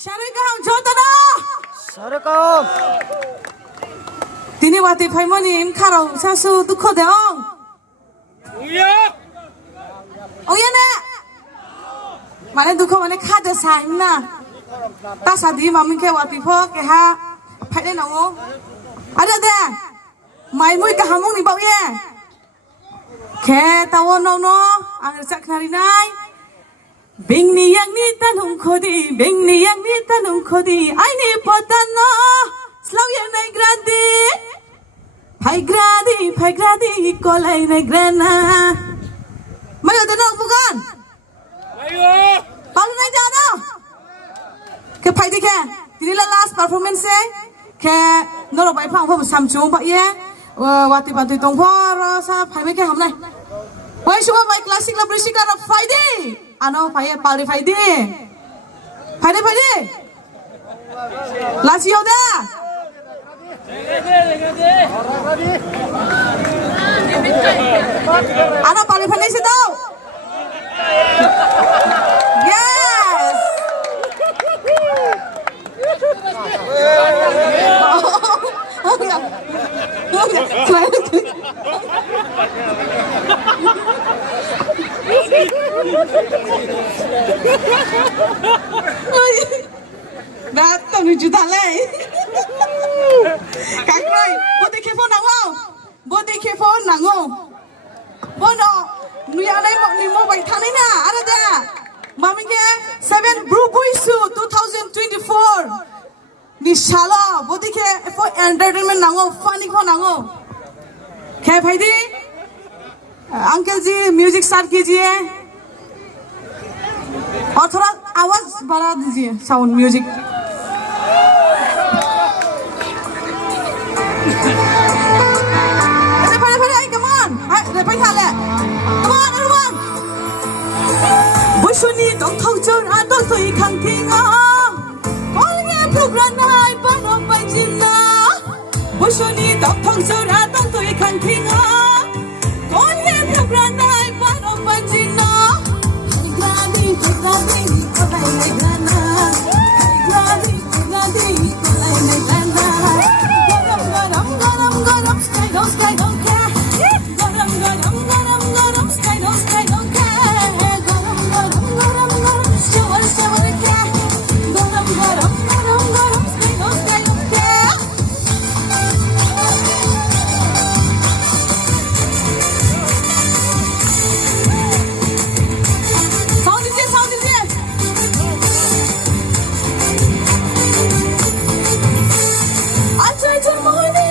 Syarikam jotana. Syarikam. Tini wati phaimonin kharau sasu dukho deong. Oya na. Mane dukho mane khade saing na. Ta sadi mami ke wati pho ke ha phaile nango. Ada de. Mai mui ka hamong ni bau ye. Ke tawo no no ang sak nari nai. Bingni yang ni tanung khodi, bingni yang ni tanung khodi. Ai ni potano. Slow ye nai gradi. Phai gradi kolai nai grana. Mayo tanong bukan? Mayo. Palu nai jana. Ke phai di ke. Tini la last performance se. Ke noro bai phang pho samchung ba ye. Wati bantu tong pho ro sa phai me ke ham nai. Wai shuba bai classic la brishika ra Friday. Ano phai pali Friday. Friday. Last yo da. Ano pali Friday se tau. Yes. Datang ni juta leh. Kakak, bodi kepo nango, bodi kepo nango. Bono, nuya leh ni mo bai thani na, ada dah. Mami ke 7 Blue Buisu 2024. Ni shala, bodi ke for entertainment nango, funny ko nango. क्या भाई दी uncle जी music start कीजिए और थोड़ा आवाज बढ़ा दीजिए sound music come on repeat हाले come on बुशुनी दंग थौजर आ दंग थई खांथिंगा कॉलिंग प्रोग्राम नाइ बानो बाइजिना बुशुनी दंग थौजर आ दंग थई खांथिंगा कॉलिंग प्रोग्राम नाइ बानो बाइजिना ग्रानी कोलाई ग्राना ग्रानी कोलाई ग्राना गरम sky don't care गरम sky don't care गरम shower care गरम sky don't care sound दीजिए अच्छा जमाने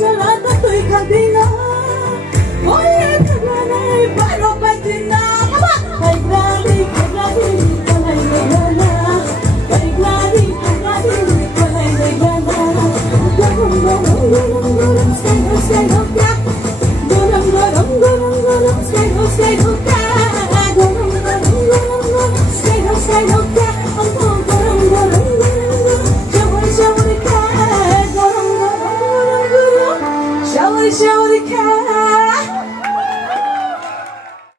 저라도 তুই খাবি না ওই ভগবানের বারো পাইছি না খাইলারি খাইলারি কলাই গানা খাইলারি খাইলারি কলাই গানা গরম গরম গরম গরম স্টাইল স্টাইল হোক গরম গরম গরম গরম স্টাইল স্টাইল হোক